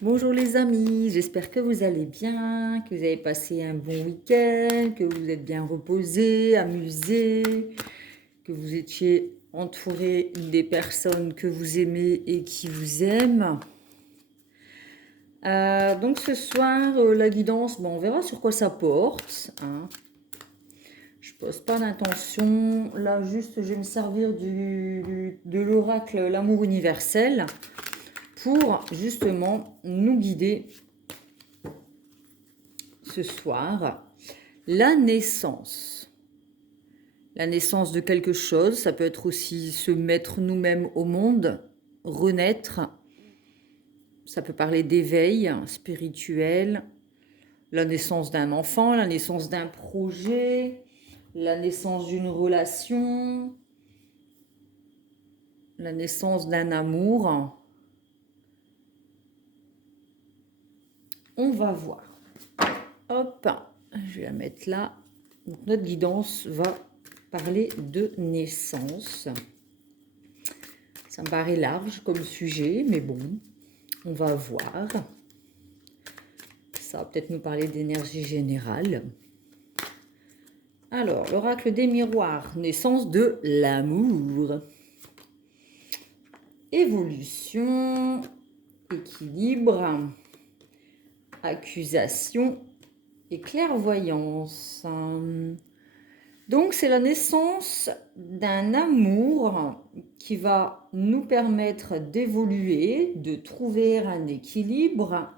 Bonjour les amis, j'espère que vous allez bien, que vous avez passé un bon week-end, que vous êtes bien reposés, amusés, que vous étiez entourés des personnes que vous aimez et qui vous aiment. Donc ce soir, la guidance, bon, on verra sur quoi ça porte, hein. Je pose pas d'intention, là juste je vais me servir de l'oracle L'amour universel pour justement nous guider ce soir. La naissance. La naissance de quelque chose, ça peut être aussi se mettre nous-mêmes au monde, renaître. Ça peut parler d'éveil spirituel, la naissance d'un enfant, la naissance d'un projet, la naissance d'une relation, la naissance d'un amour. On va voir. Hop, je vais la mettre là. Donc notre guidance va parler de naissance. Ça me paraît large comme sujet, mais bon, on va voir. Ça va peut-être nous parler d'énergie générale. Alors, l'oracle des miroirs, naissance de l'amour. Évolution, équilibre, accusation et clairvoyance. Donc, c'est la naissance d'un amour qui va nous permettre d'évoluer, de trouver un équilibre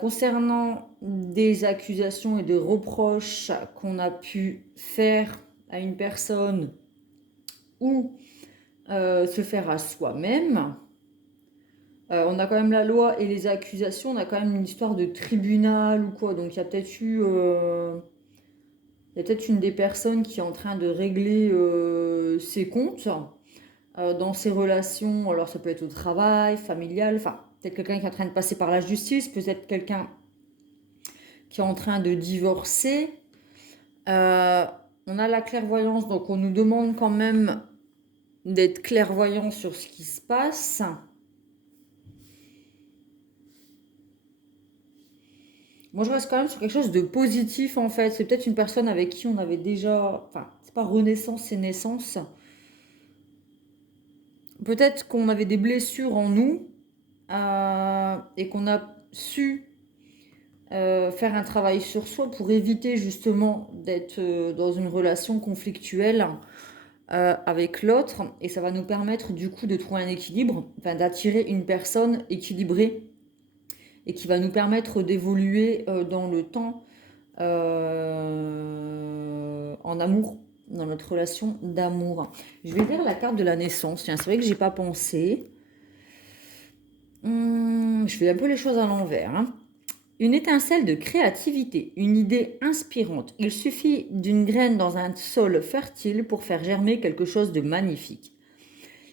concernant des accusations et des reproches qu'on a pu faire à une personne ou se faire à soi-même. On a quand même la loi et les accusations, on a quand même une histoire de tribunal ou quoi, donc il y a peut-être eu... il y a peut-être une des personnes qui est en train de régler ses comptes dans ses relations. Alors ça peut être au travail, familial, enfin peut-être quelqu'un qui est en train de passer par la justice, peut-être quelqu'un qui est en train de divorcer. On a la clairvoyance, donc on nous demande quand même d'être clairvoyant sur ce qui se passe. Moi, je reste quand même sur quelque chose de positif, en fait. C'est peut-être une personne avec qui on avait déjà... Enfin, c'est pas renaissance, c'est naissance. Peut-être qu'on avait des blessures en nous et qu'on a su faire un travail sur soi pour éviter justement d'être dans une relation conflictuelle avec l'autre. Et ça va nous permettre du coup de trouver un équilibre, enfin d'attirer une personne équilibrée et qui va nous permettre d'évoluer dans le temps en amour, dans notre relation d'amour. Je vais lire la carte de la naissance. Tiens, c'est vrai que j'ai pas pensé. Je fais un peu les choses à l'envers, hein. Une étincelle de créativité, une idée inspirante. Il suffit d'une graine dans un sol fertile pour faire germer quelque chose de magnifique.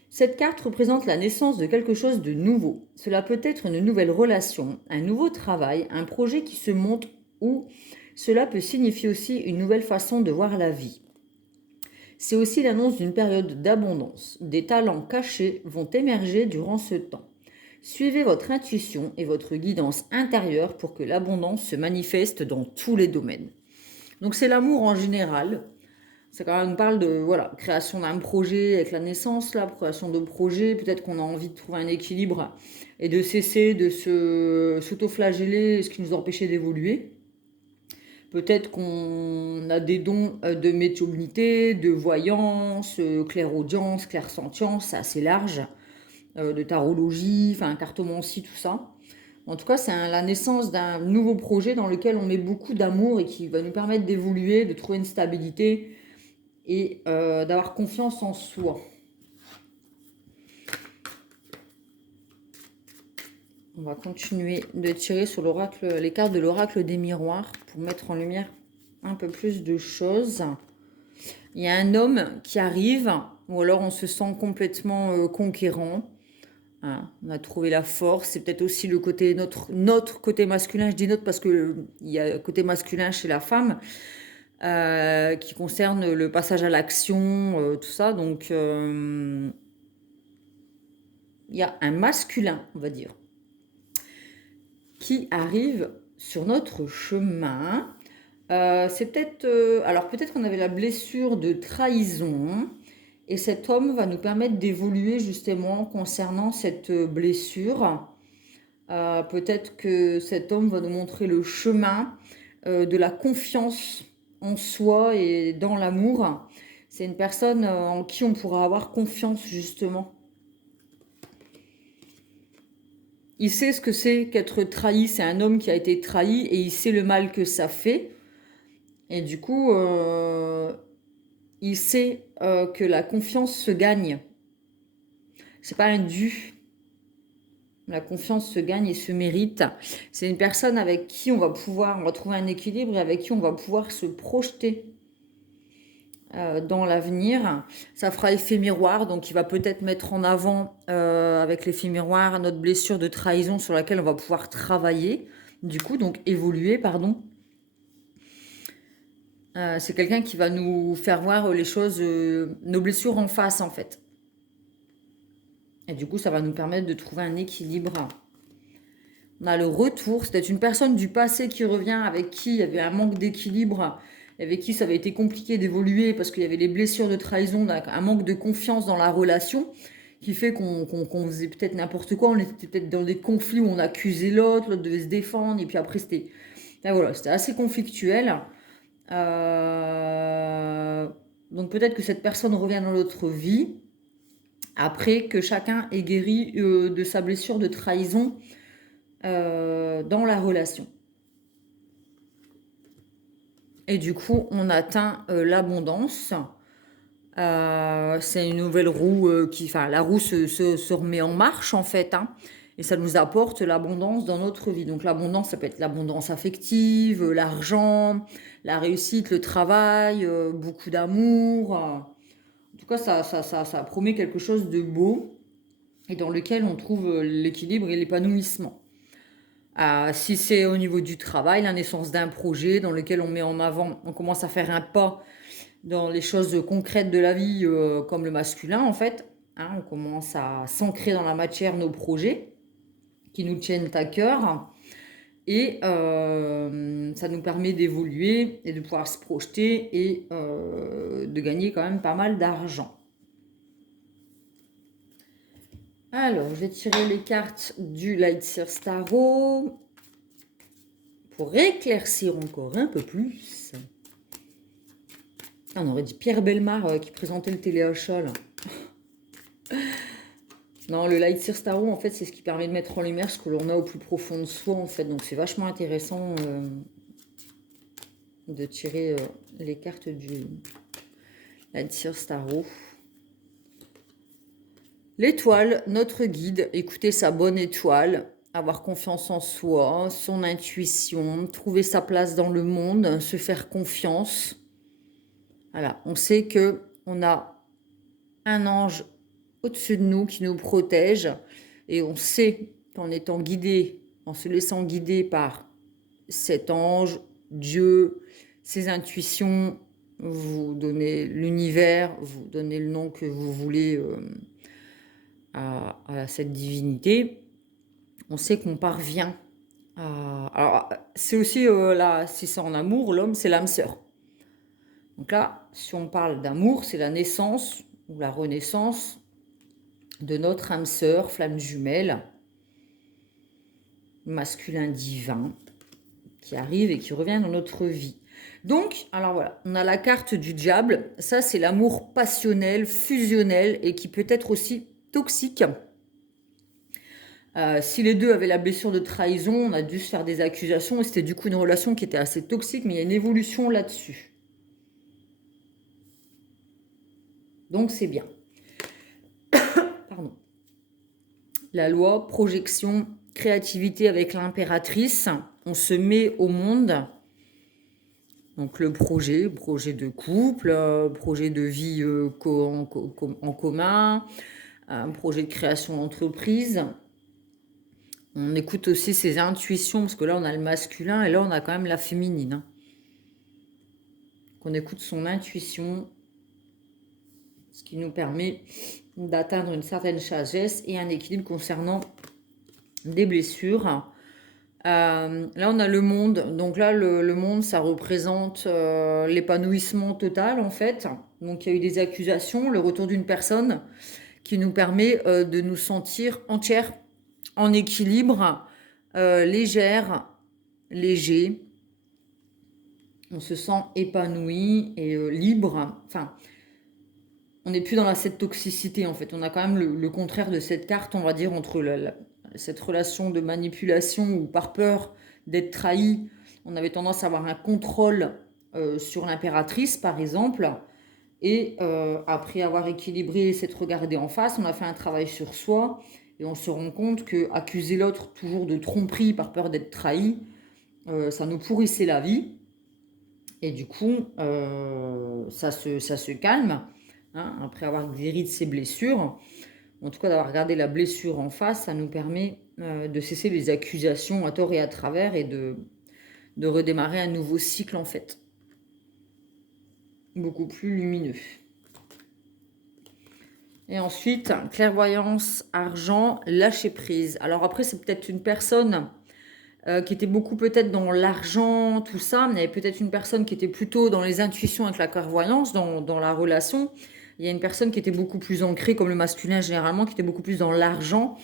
Cette carte représente la naissance de quelque chose de nouveau. Cela peut être une nouvelle relation, un nouveau travail, un projet qui se monte ou cela peut signifier aussi une nouvelle façon de voir la vie. C'est aussi l'annonce d'une période d'abondance. Des talents cachés vont émerger durant ce temps. Suivez votre intuition et votre guidance intérieure pour que l'abondance se manifeste dans tous les domaines. Donc c'est l'amour en général. Ça quand même parle de voilà, création d'un projet avec la naissance, là, création de projet. Peut-être qu'on a envie de trouver un équilibre et de cesser de s'auto-flageller, ce qui nous empêchait d'évoluer. Peut-être qu'on a des dons de médiumnité, de voyance, clairaudience, clairsentience, c'est assez large, de tarologie, enfin cartomancie, tout ça. En tout cas, c'est la naissance d'un nouveau projet dans lequel on met beaucoup d'amour et qui va nous permettre d'évoluer, de trouver une stabilité et d'avoir confiance en soi. On va continuer de tirer sur l'oracle, les cartes de l'oracle des miroirs pour mettre en lumière un peu plus de choses. Il y a un homme qui arrive, ou alors on se sent complètement conquérant. Hein, on a trouvé la force, c'est peut-être aussi le côté notre côté masculin, je dis notre parce que il y a le côté masculin chez la femme qui concerne le passage à l'action, tout ça. Donc il y a un masculin, on va dire, qui arrive sur notre chemin. C'est peut-être... alors peut-être qu'on avait la blessure de trahison et cet homme va nous permettre d'évoluer justement concernant cette blessure. Peut-être que cet homme va nous montrer le chemin de la confiance en soi et dans l'amour. C'est une personne en qui on pourra avoir confiance justement. Il sait ce que c'est qu'être trahi, c'est un homme qui a été trahi et il sait le mal que ça fait. Et du coup, il sait que la confiance se gagne. C'est pas un dû. La confiance se gagne et se mérite. C'est une personne avec qui on va trouver un équilibre et avec qui on va pouvoir se projeter dans l'avenir. Ça fera effet miroir, donc il va peut-être mettre en avant avec l'effet miroir notre blessure de trahison sur laquelle on va pouvoir travailler, du coup, donc évoluer, pardon. C'est quelqu'un qui va nous faire voir les choses, nos blessures en face en fait. Et du coup, ça va nous permettre de trouver un équilibre. On a le retour, c'est peut-être une personne du passé qui revient, avec qui il y avait un manque d'équilibre, avec qui ça avait été compliqué d'évoluer parce qu'il y avait les blessures de trahison, un manque de confiance dans la relation qui fait qu'on faisait peut-être n'importe quoi, on était peut-être dans des conflits où on accusait l'autre, l'autre devait se défendre, et puis après c'était... Voilà, c'était assez conflictuel. Donc peut-être que cette personne revient dans notre vie, après que chacun ait guéri de sa blessure de trahison dans la relation. Et du coup, on atteint l'abondance. C'est une nouvelle roue la roue se remet en marche en fait, hein, et ça nous apporte l'abondance dans notre vie. Donc l'abondance, ça peut être l'abondance affective, l'argent, la réussite, le travail, beaucoup d'amour. En tout cas, ça promet quelque chose de beau et dans lequel on trouve l'équilibre et l'épanouissement. Si c'est au niveau du travail, la naissance d'un projet dans lequel on met en avant, on commence à faire un pas dans les choses concrètes de la vie, comme le masculin en fait. Hein, on commence à s'ancrer dans la matière nos projets qui nous tiennent à cœur. Et ça nous permet d'évoluer et de pouvoir se projeter et de gagner quand même pas mal d'argent. Alors, je vais tirer les cartes du Light Seers Tarot pour éclaircir encore un peu plus. On aurait dit Pierre Bellemare qui présentait le téléachat là. Non, le Light Seers Tarot, en fait, c'est ce qui permet de mettre en lumière ce que l'on a au plus profond de soi, en fait. Donc, c'est vachement intéressant de tirer les cartes du Light Seers Tarot. L'étoile, notre guide, écouter sa bonne étoile, avoir confiance en soi, son intuition, trouver sa place dans le monde, se faire confiance. Voilà, on sait que on a un ange au-dessus de nous qui nous protège et on sait qu'en étant guidé, en se laissant guider par cet ange, Dieu, ses intuitions, vous donnez l'univers, vous donnez le nom que vous voulez à cette divinité, on sait qu'on parvient à... Alors, c'est aussi, là, si c'est en amour, l'homme, c'est l'âme sœur. Donc là, si on parle d'amour, c'est la naissance ou la renaissance de notre âme sœur, flamme jumelle, masculin divin, qui arrive et qui revient dans notre vie. Donc, alors voilà, on a la carte du diable. Ça, c'est l'amour passionnel, fusionnel et qui peut être aussi toxique. Si les deux avaient la blessure de trahison, on a dû se faire des accusations et c'était du coup une relation qui était assez toxique, mais il y a une évolution là-dessus. Donc, c'est bien. Pardon. La loi, projection, créativité avec l'impératrice. On se met au monde. Donc le projet de couple, projet de vie en commun, un projet de création d'entreprise. On écoute aussi ses intuitions, parce que là on a le masculin et là on a quand même la féminine. Hein. On écoute son intuition, ce qui nous permet d'atteindre une certaine sagesse et un équilibre concernant des blessures. Là, on a le monde. Donc là, le monde, ça représente l'épanouissement total, en fait. Donc il y a eu des accusations, le retour d'une personne qui nous permet de nous sentir entières, en équilibre, légère, léger. On se sent épanoui et libre. Enfin, on n'est plus dans cette toxicité, en fait. On a quand même le contraire de cette carte, on va dire, entre cette relation de manipulation où par peur d'être trahi, on avait tendance à avoir un contrôle sur l'impératrice, par exemple. Et après avoir équilibré cette regardée en face, on a fait un travail sur soi et on se rend compte que accuser l'autre toujours de tromperie par peur d'être trahi, ça nous pourrissait la vie. Et du coup, ça se calme, hein, après avoir guéri de ses blessures. En tout cas, d'avoir regardé la blessure en face, ça nous permet de cesser les accusations à tort et à travers et de redémarrer un nouveau cycle, en fait. Beaucoup plus lumineux. Et ensuite, clairvoyance, argent, lâcher prise. Alors après, c'est peut-être une personne qui était beaucoup peut-être dans l'argent, tout ça, mais il y avait peut-être une personne qui était plutôt dans les intuitions avec la clairvoyance, dans la relation. Il y a une personne qui était beaucoup plus ancrée, comme le masculin généralement, qui était beaucoup plus dans l'argent.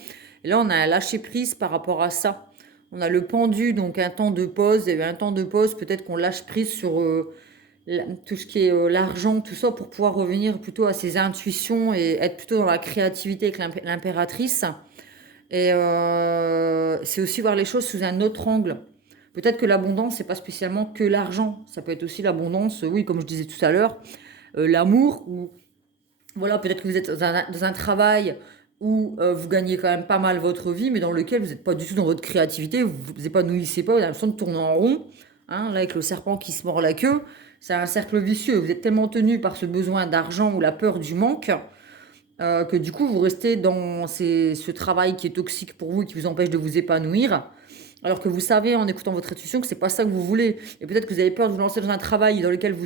Et là, on a un lâcher prise par rapport à ça. On a le pendu, donc un temps de pause. Il y avait un temps de pause, peut-être qu'on lâche prise sur tout ce qui est l'argent, tout ça, pour pouvoir revenir plutôt à ses intuitions et être plutôt dans la créativité avec l'impératrice. Et c'est aussi voir les choses sous un autre angle. Peut-être que l'abondance, c'est pas spécialement que l'argent. Ça peut être aussi l'abondance, oui, comme je disais tout à l'heure, l'amour, ou voilà, peut-être que vous êtes dans un travail où vous gagnez quand même pas mal votre vie, mais dans lequel vous n'êtes pas du tout dans votre créativité, vous vous épanouissez pas, vous avez l'impression de tourner en rond. Hein, là, avec le serpent qui se mord la queue, c'est un cercle vicieux. Vous êtes tellement tenu par ce besoin d'argent ou la peur du manque que du coup, vous restez dans ce travail qui est toxique pour vous et qui vous empêche de vous épanouir. Alors que vous savez, en écoutant votre intuition, que c'est pas ça que vous voulez. Et peut-être que vous avez peur de vous lancer dans un travail dans lequel vous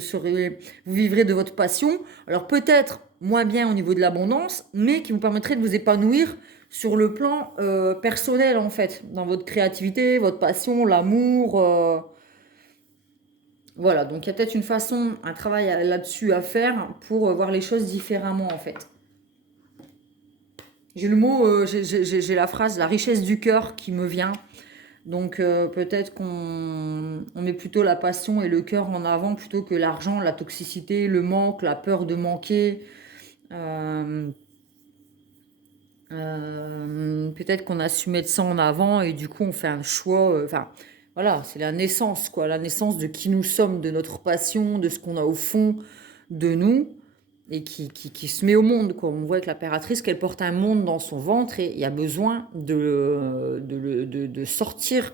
vivrez de votre passion. Alors peut-être moins bien au niveau de l'abondance, mais qui vous permettrait de vous épanouir sur le plan personnel, en fait. Dans votre créativité, votre passion, l'amour. Voilà, donc il y a peut-être une façon, un travail là-dessus à faire pour voir les choses différemment, en fait. J'ai le mot, j'ai la phrase, la richesse du cœur qui me vient. Donc peut-être qu'on met plutôt la passion et le cœur en avant plutôt que l'argent, la toxicité, le manque, la peur de manquer. Euh, peut-être qu'on a su mettre ça en avant et du coup on fait un choix. Enfin voilà, c'est la naissance, quoi, la naissance de qui nous sommes, de notre passion, de ce qu'on a au fond de nous et qui se met au monde, quoi. On voit avec l'impératrice qu'elle porte un monde dans son ventre et il y a besoin de sortir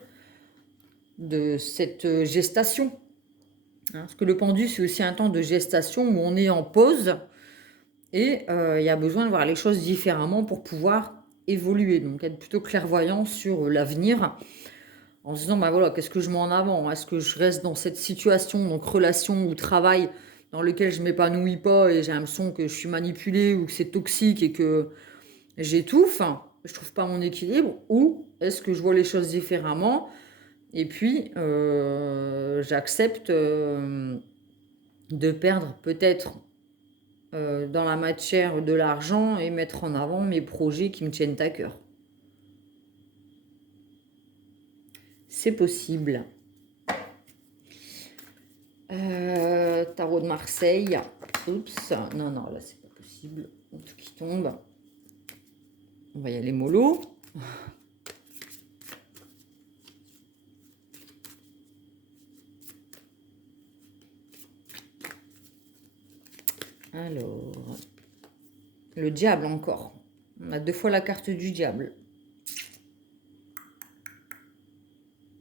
de cette gestation. Hein. Parce que le pendu, c'est aussi un temps de gestation où on est en pause et il y a besoin de voir les choses différemment pour pouvoir évoluer. Donc être plutôt clairvoyant sur l'avenir en se disant, bah voilà, qu'est-ce que je mets en avant? Est-ce que je reste dans cette situation, donc relation ou travail, dans lequel je m'épanouis pas et j'ai l'impression que je suis manipulée ou que c'est toxique et que j'étouffe, je trouve pas mon équilibre, ou est-ce que je vois les choses différemment et puis j'accepte de perdre peut-être dans la matière de l'argent et mettre en avant mes projets qui me tiennent à cœur. C'est possible. Tarot de Marseille. Oups, non, non, là c'est pas possible. Tout qui tombe. On va y aller mollo. Alors, le diable encore. On a 2 fois la carte du diable.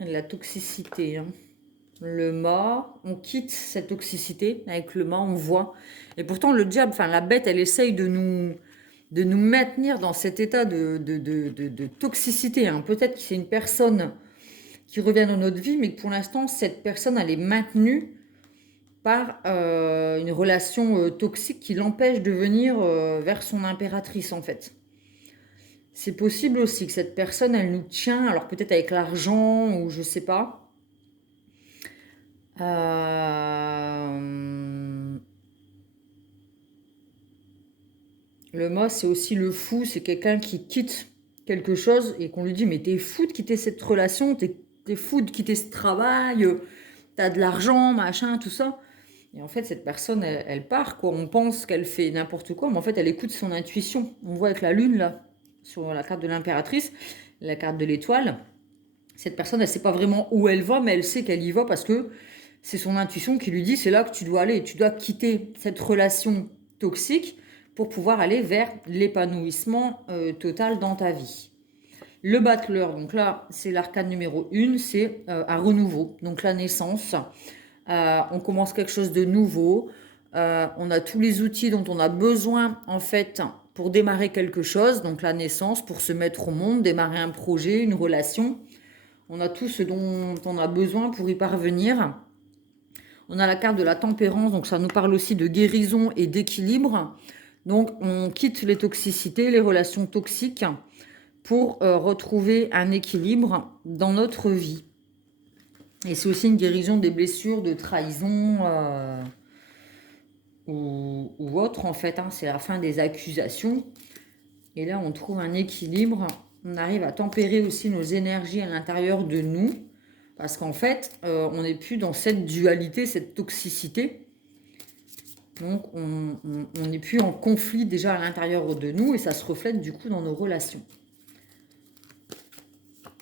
La toxicité. Hein. Le mât, on quitte cette toxicité. Avec le mât, on voit. Et pourtant, le diable, enfin la bête, elle essaye de nous maintenir dans cet état de toxicité. Hein. Peut-être que c'est une personne qui revient dans notre vie, mais que pour l'instant, cette personne, elle est maintenue par une relation toxique qui l'empêche de venir vers son impératrice, en fait. C'est possible aussi que cette personne, elle nous tient, alors peut-être avec l'argent ou je sais pas. Le mot, c'est aussi le fou, c'est quelqu'un qui quitte quelque chose et qu'on lui dit mais t'es fou de quitter cette relation, t'es fou de quitter ce travail, t'as de l'argent, machin, tout ça. Et en fait, cette personne, elle part, quoi. On pense qu'elle fait n'importe quoi, mais en fait, elle écoute son intuition. On voit avec la lune, là, sur la carte de l'impératrice, la carte de l'étoile. Cette personne, elle ne sait pas vraiment où elle va, mais elle sait qu'elle y va parce que c'est son intuition qui lui dit c'est là que tu dois aller. Tu dois quitter cette relation toxique pour pouvoir aller vers l'épanouissement total dans ta vie. Le battleur, donc là, c'est l'arcane numéro 1, c'est un renouveau, donc la naissance. On commence quelque chose de nouveau. On a tous les outils dont on a besoin, en fait, pour démarrer quelque chose, donc la naissance, pour se mettre au monde, démarrer un projet, une relation. On a tout ce dont on a besoin pour y parvenir. On a la carte de la tempérance, donc ça nous parle aussi de guérison et d'équilibre. Donc on quitte les toxicités, les relations toxiques pour retrouver un équilibre dans notre vie. Et c'est aussi une guérison des blessures de trahison ou autre en fait. Hein. C'est la fin des accusations. Et là on trouve un équilibre. On arrive à tempérer aussi nos énergies à l'intérieur de nous. Parce qu'en fait, on n'est plus dans cette dualité, cette toxicité. Donc, on n'est plus en conflit déjà à l'intérieur de nous et ça se reflète du coup dans nos relations.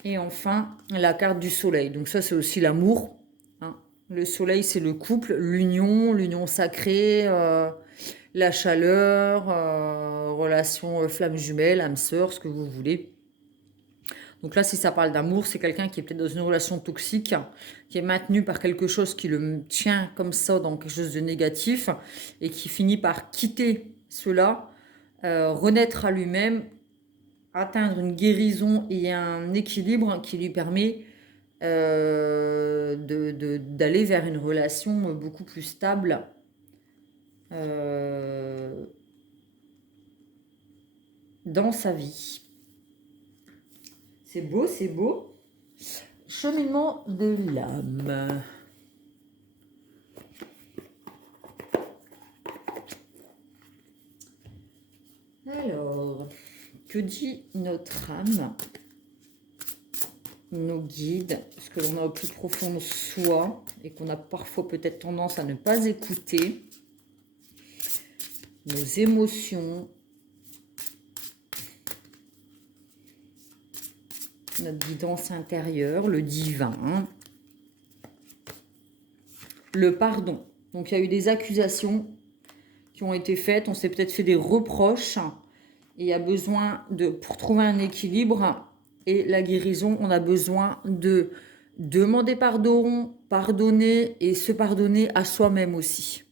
Et enfin, la carte du soleil. Donc ça, c'est aussi l'amour. Hein. Le soleil, c'est le couple, l'union sacrée, la chaleur, relation flamme jumelle, âme sœur, ce que vous voulez. Donc là, si ça parle d'amour, c'est quelqu'un qui est peut-être dans une relation toxique, qui est maintenu par quelque chose qui le tient comme ça dans quelque chose de négatif et qui finit par quitter cela, renaître à lui-même, atteindre une guérison et un équilibre qui lui permet d'aller vers une relation beaucoup plus stable. Dans sa vie. C'est beau, c'est beau. Cheminement de l'âme. Alors, que dit notre âme, nos guides, ce que l'on a au plus profond de soi et qu'on a parfois peut-être tendance à ne pas écouter, nos émotions, notre guidance intérieure, le divin, le pardon. Donc il y a eu des accusations qui ont été faites, on s'est peut-être fait des reproches et il y a besoin pour trouver un équilibre et la guérison, on a besoin de demander pardon, pardonner et se pardonner à soi-même aussi.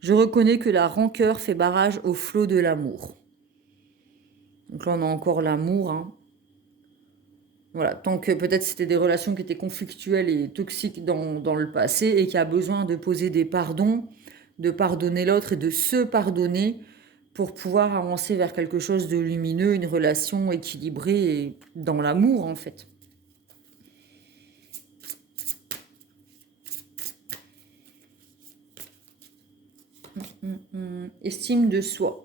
Je reconnais que la rancœur fait barrage au flot de l'amour. Donc là, on a encore l'amour. Hein. Voilà, tant que peut-être c'était des relations qui étaient conflictuelles et toxiques dans le passé et qui a besoin de poser des pardons, de pardonner l'autre et de se pardonner pour pouvoir avancer vers quelque chose de lumineux, une relation équilibrée et dans l'amour en fait. Estime de soi.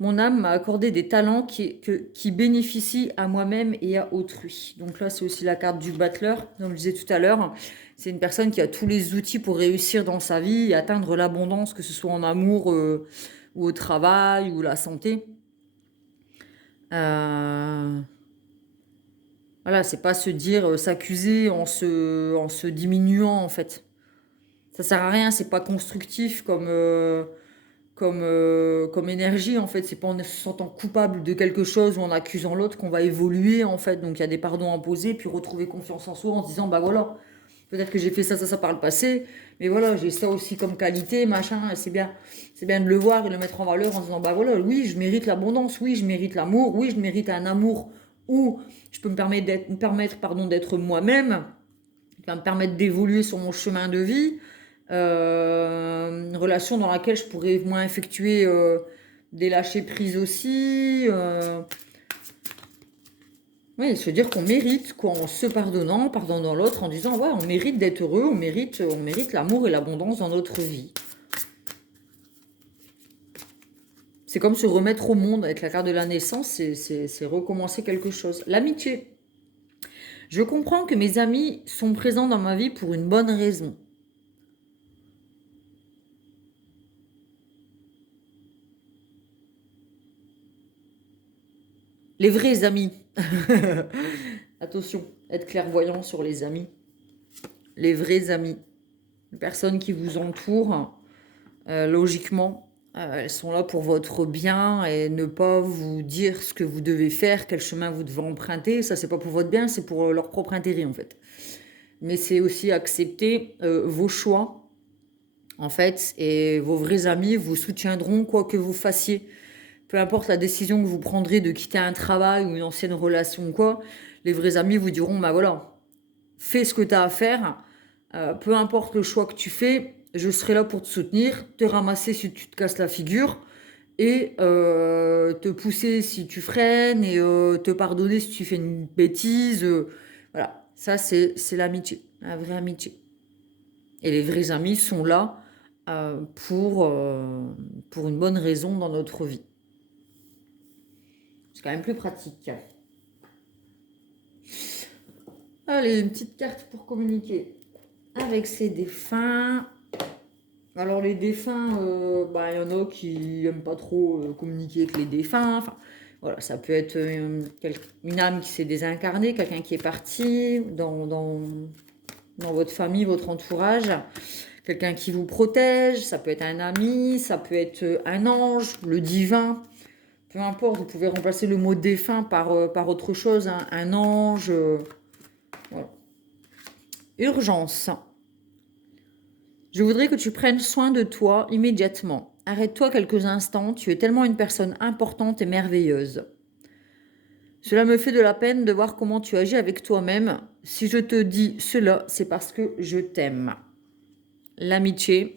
Mon âme m'a accordé des talents qui bénéficient à moi-même et à autrui. Donc là, c'est aussi la carte du battleur, comme je disais tout à l'heure. C'est une personne qui a tous les outils pour réussir dans sa vie et atteindre l'abondance, que ce soit en amour ou au travail ou la santé. Voilà, c'est pas se dire, s'accuser en se diminuant en fait. Ça sert à rien, c'est pas constructif comme énergie en fait. C'est pas en se sentant coupable de quelque chose ou en accusant l'autre qu'on va évoluer en fait. Donc il y a des pardons à poser puis retrouver confiance en soi en se disant bah voilà, peut-être que j'ai fait ça par le passé, mais voilà, j'ai ça aussi comme qualité, machin, et c'est bien de le voir et de le mettre en valeur en disant bah voilà, oui, je mérite l'abondance, oui, je mérite l'amour, oui, je mérite un amour où je peux me permettre d'être moi-même, qui va me permettre d'évoluer sur mon chemin de vie. Une relation dans laquelle je pourrais moins effectuer des lâcher prise aussi. Oui, se dire qu'on mérite, quoi, en se pardonnant, en pardonnant l'autre, en disant, ouais, on mérite d'être heureux, on mérite l'amour et l'abondance dans notre vie. C'est comme se remettre au monde avec la carte de la naissance, c'est recommencer quelque chose. L'amitié. Je comprends que mes amis sont présents dans ma vie pour une bonne raison. Les vrais amis. Attention, être clairvoyant sur les amis. Les vrais amis. Les personnes qui vous entourent, logiquement, elles sont là pour votre bien et ne pas vous dire ce que vous devez faire, quel chemin vous devez emprunter. Ça, c'est pas pour votre bien, c'est pour leur propre intérêt, en fait. Mais c'est aussi accepter vos choix, en fait, et vos vrais amis vous soutiendront quoi que vous fassiez. Peu importe la décision que vous prendrez de quitter un travail ou une ancienne relation ou quoi, les vrais amis vous diront, bah voilà, fais ce que tu as à faire, peu importe le choix que tu fais, je serai là pour te soutenir, te ramasser si tu te casses la figure et te pousser si tu freines et te pardonner si tu fais une bêtise. Voilà, ça c'est l'amitié, la vraie amitié. Et les vrais amis sont là pour une bonne raison dans notre vie. C'est quand même plus pratique. Allez, une petite carte pour communiquer avec ses défunts. Alors les défunts, il y en a qui n'aiment pas trop communiquer avec les défunts. Enfin, voilà, ça peut être une âme qui s'est désincarnée, quelqu'un qui est parti dans votre famille, votre entourage, quelqu'un qui vous protège, ça peut être un ami, ça peut être un ange, le divin. Peu importe, vous pouvez remplacer le mot défunt par autre chose, hein, un ange. Voilà. Urgence. Je voudrais que tu prennes soin de toi immédiatement. Arrête-toi quelques instants, tu es tellement une personne importante et merveilleuse. Cela me fait de la peine de voir comment tu agis avec toi-même. Si je te dis cela, c'est parce que je t'aime. L'amitié.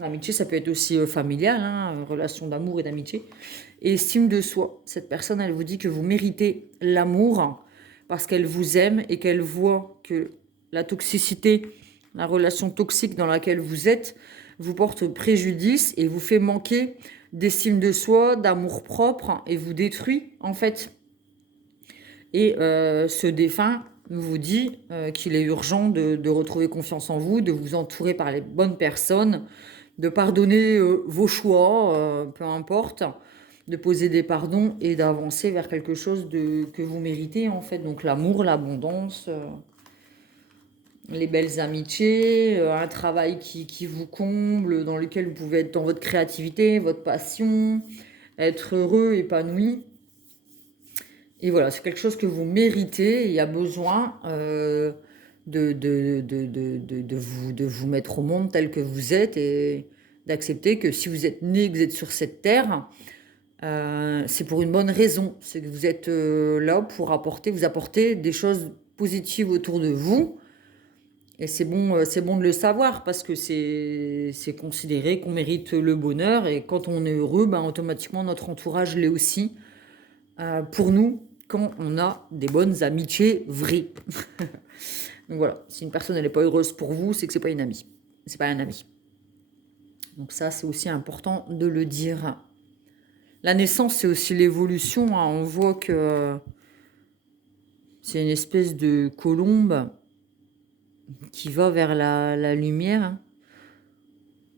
L'amitié, ça peut être aussi familial, hein, relation d'amour et d'amitié. Et estime de soi. Cette personne, elle vous dit que vous méritez l'amour parce qu'elle vous aime et qu'elle voit que la toxicité, la relation toxique dans laquelle vous êtes, vous porte préjudice et vous fait manquer d'estime de soi, d'amour propre et vous détruit en fait. Et ce défunt vous dit qu'il est urgent de retrouver confiance en vous, de vous entourer par les bonnes personnes, de pardonner vos choix, peu importe, de poser des pardons et d'avancer vers quelque chose que vous méritez en fait. Donc l'amour, l'abondance, les belles amitiés, un travail qui vous comble, dans lequel vous pouvez être dans votre créativité, votre passion, être heureux, épanoui. Et voilà, c'est quelque chose que vous méritez. Il y a besoin de vous mettre au monde tel que vous êtes et d'accepter que si vous êtes né, que vous êtes sur cette terre, c'est pour une bonne raison. C'est que vous êtes là pour vous apporter des choses positives autour de vous. Et c'est bon de le savoir parce que c'est considéré qu'on mérite le bonheur. Et quand on est heureux, ben, automatiquement notre entourage l'est aussi. Pour nous, quand on a des bonnes amitiés vraies. Donc voilà, si une personne n'est pas heureuse pour vous, c'est que c'est pas une amie. C'est pas un ami. Donc ça, c'est aussi important de le dire. La naissance, c'est aussi l'évolution, hein. On voit que c'est une espèce de colombe qui va vers la lumière.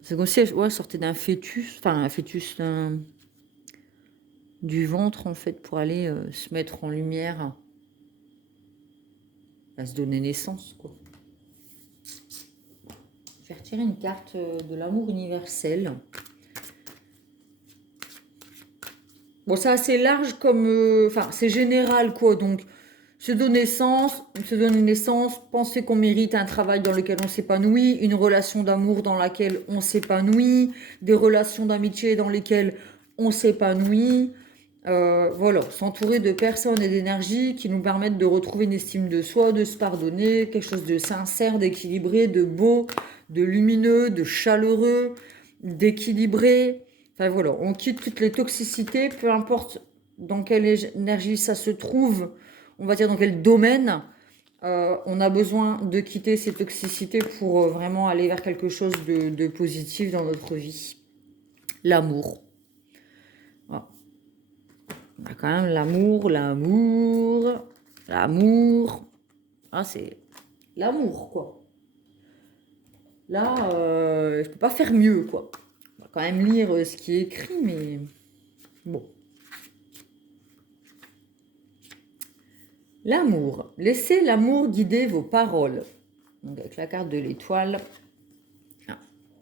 C'est comme si elle sortait d'un fœtus, enfin un fœtus du ventre en fait pour aller se mettre en lumière, à se donner naissance quoi. Faire tirer une carte de l'amour universel. Bon, c'est assez large comme, enfin c'est général quoi. Donc se donner naissance, penser qu'on mérite un travail dans lequel on s'épanouit, une relation d'amour dans laquelle on s'épanouit, des relations d'amitié dans lesquelles on s'épanouit. Voilà, s'entourer de personnes et d'énergie qui nous permettent de retrouver une estime de soi, de se pardonner, quelque chose de sincère, d'équilibré, de beau, de lumineux, de chaleureux, d'équilibré. Enfin voilà, on quitte toutes les toxicités, peu importe dans quelle énergie ça se trouve, on va dire dans quel domaine, on a besoin de quitter ces toxicités pour vraiment aller vers quelque chose de positif dans notre vie. L'amour. Voilà. On a quand même l'amour, l'amour, l'amour. Ah, c'est l'amour, quoi. Là, je peux pas faire mieux, quoi. On va quand même lire ce qui est écrit, mais bon. L'amour. Laissez l'amour guider vos paroles. Donc avec la carte de l'étoile,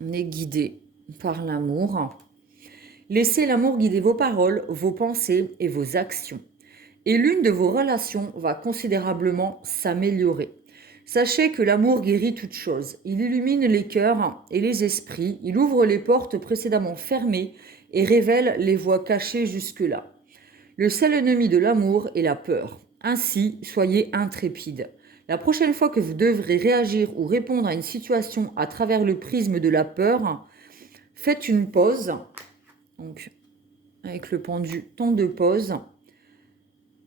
on est guidé par l'amour. Laissez l'amour guider vos paroles, vos pensées et vos actions. Et l'une de vos relations va considérablement s'améliorer. Sachez que l'amour guérit toutes choses. Il illumine les cœurs et les esprits. Il ouvre les portes précédemment fermées et révèle les voies cachées jusque-là. Le seul ennemi de l'amour est la peur. Ainsi, soyez intrépide. La prochaine fois que vous devrez réagir ou répondre à une situation à travers le prisme de la peur, faites une pause. Donc, avec le pendu, temps de pause.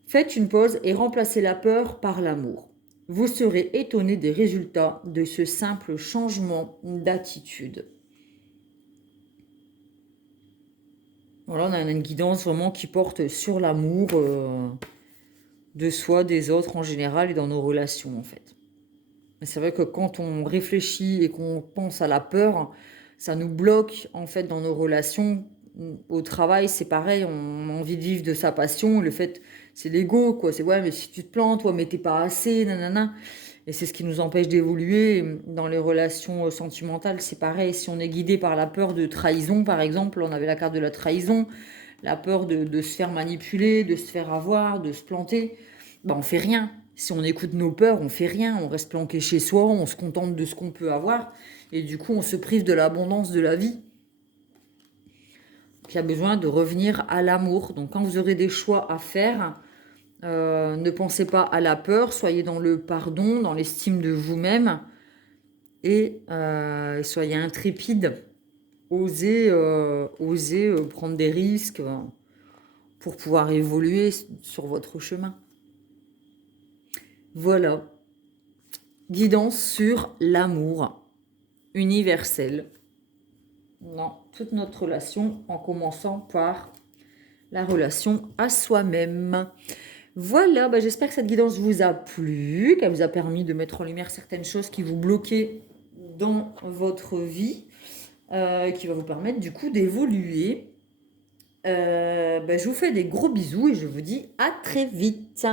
Faites une pause et remplacez la peur par l'amour. Vous serez étonné des résultats de ce simple changement d'attitude. Voilà, on a une guidance vraiment qui porte sur l'amour de soi, des autres en général et dans nos relations en fait. Mais c'est vrai que quand on réfléchit et qu'on pense à la peur, ça nous bloque en fait dans nos relations. Au travail, c'est pareil, on a envie de vivre de sa passion. Le fait, c'est l'ego, quoi. C'est ouais, mais si tu te plantes, ouais, mais t'es pas assez, nanana. Et c'est ce qui nous empêche d'évoluer. Dans les relations sentimentales, c'est pareil. Si on est guidé par la peur de trahison, par exemple, on avait la carte de la trahison, la peur de se faire manipuler, de se faire avoir, de se planter, ben on fait rien. Si on écoute nos peurs, on fait rien. On reste planqué chez soi, on se contente de ce qu'on peut avoir. Et du coup, on se prive de l'abondance de la vie. Il y a besoin de revenir à l'amour. Donc quand vous aurez des choix à faire, ne pensez pas à la peur, soyez dans le pardon, dans l'estime de vous-même et soyez intrépide. Osez prendre des risques pour pouvoir évoluer sur votre chemin. Voilà. Guidance sur l'amour universel dans toute notre relation, en commençant par la relation à soi-même. Voilà, bah j'espère que cette guidance vous a plu, qu'elle vous a permis de mettre en lumière certaines choses qui vous bloquaient dans votre vie, qui va vous permettre du coup d'évoluer. Je vous fais des gros bisous et je vous dis à très vite.